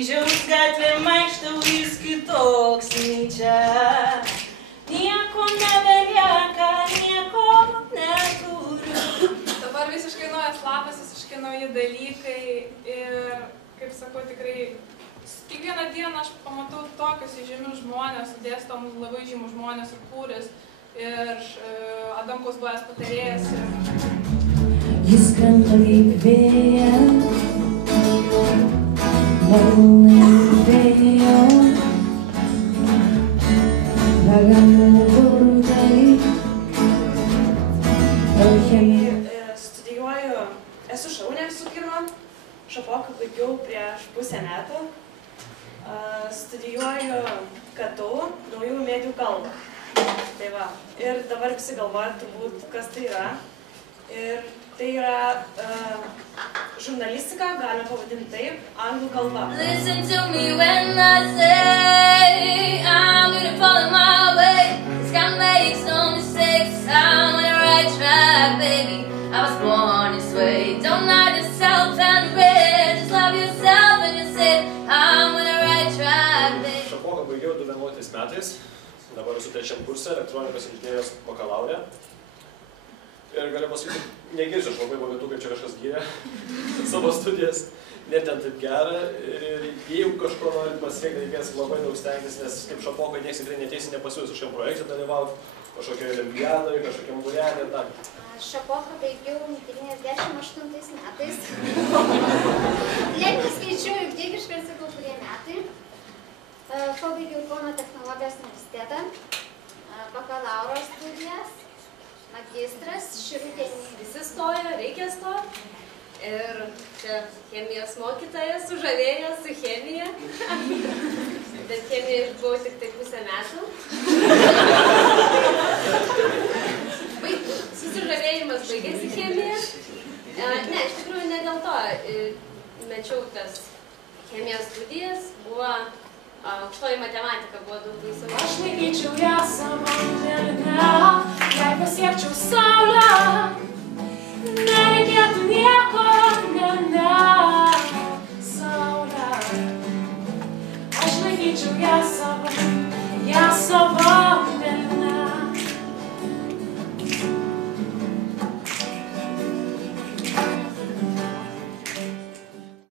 Kryžiaus gatvė vaikštau, jis kitoks nei čia. Nieko nebelieka, nieko neturiu. Dabar visiškai naujas lapas, visiškai nauji dalykai ir, kaip sakau, tikrai kiekvieną dieną aš pamatau tokius įžymius žmonės, dėstomus labai žymus žmonės ir kūris ir Adamkaus buvęs patarėjas. Jis krenta kaip vėjas, valnai vėjo, raganų burtai, alchemija. Studijuoju, esu šaunė visų pirma, šapoką baigiau prieš pusę metų. Studijuoju KTU, naujų medijų kalbą. Tai va, ir dabar visi galvoja turbūt, kas tai yra. Ir tai yra žurnalistika, galima pavadinti taip, anglų kalba. Listen to me when I say I'm gonna follow my way. It's gonna make some mistakes, I'm on the right track, baby. I was born this way, don't lie to yourself and read. Just love yourself and just say I'm on the right track, baby. Šapoką baigiau 2011 metais, dabar esu 3. kurse, elektronikos inžinierijos bakalaurė. Ir galiu pasakyti, negirsiu aš labai momentų, kaip čia kažkas gyrė savo studijas, net ten taip gera. Ir jeigu kažko norit pasiekti, reikės labai daug stengtis, nes kaip Šapokai nieks tikrai neteisi nepasiūlys kažkokiam projekte dalyvauti, kažkokioje olimpiadoje, kažkokiam būrelį ir dar. Šapoką baigiau 98 metais. Net neskaičiuoju, kiek iškart sakau, kurie metai. Pabaigiau Kauno technologijos universitetą, bakalauro studijas, magistras, širutėnį visi stojo, reikia stoti. Ir čia chemijos mokytojas sužavėjo su chemija. Bet chemiją išbuvau tik tai pusę metų. Susižavėjimas baigėsi chemiją. Ne, iš tikrųjų ne dėl to. Mečiau tas chemijos studijas, buvo aukštoji matematika, buvo daug baisiau. Aš laikyčiau ją savo